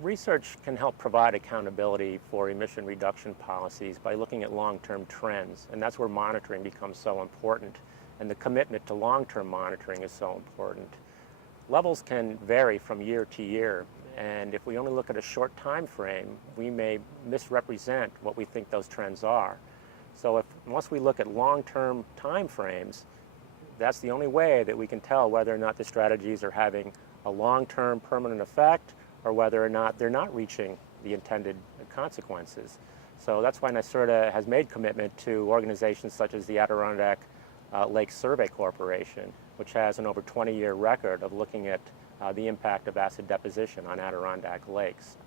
Research can help provide accountability for emission reduction policies by looking at long-term trends, and that's where monitoring becomes so important, and the commitment to long-term monitoring is so important. Levels can vary from year to year, and if we only look at a short time frame, we may misrepresent what we think those trends are. So once we look at long-term time frames, that's the only way that we can tell whether or not the strategies are having a long-term permanent effect or whether or not they're not reaching the intended consequences. So that's why NYSERDA has made commitment to organizations such as the Adirondack Lake Survey Corporation, which has an over 20-year record of looking at the impact of acid deposition on Adirondack lakes.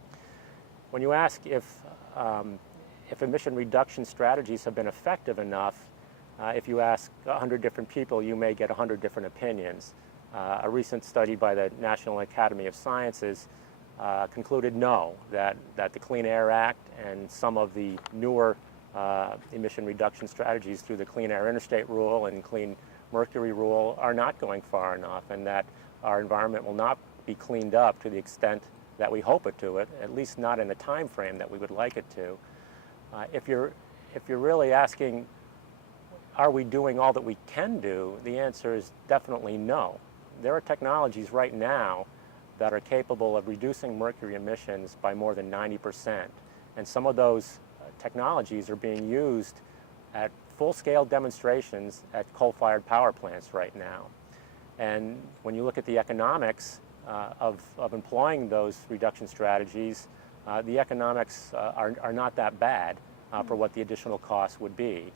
When you ask if emission reduction strategies have been effective enough, if you ask 100 different people, you may get 100 different opinions. A recent study by the National Academy of Sciences concluded no, that the Clean Air Act and some of the newer emission reduction strategies through the Clean Air Interstate Rule and Clean Mercury Rule are not going far enough, and that our environment will not be cleaned up to the extent that we hope it to, at least not in the time frame that we would like it to. If you're really asking, are we doing all that we can do, the answer is definitely no. There are technologies right now that are capable of reducing mercury emissions by more than 90%. And some of those technologies are being used at full-scale demonstrations at coal-fired power plants right now. And when you look at the economics of employing those reduction strategies, the economics are not that bad for what the additional cost would be.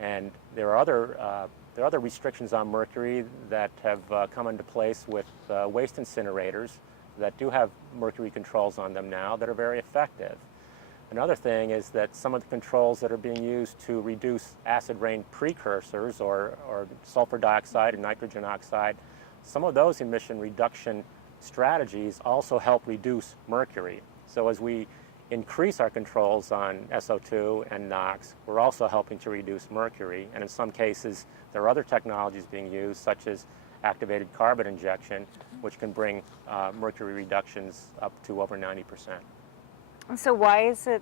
And there are other restrictions on mercury that have come into place with waste incinerators that do have mercury controls on them now that are very effective. Another thing is that some of the controls that are being used to reduce acid rain precursors or sulfur dioxide and nitrogen oxide, some of those emission reduction strategies also help reduce mercury. So as we increase our controls on SO2 and NOx, we're also helping to reduce mercury, and in some cases there are other technologies being used such as activated carbon injection, which can bring mercury reductions up to over 90%. So why is it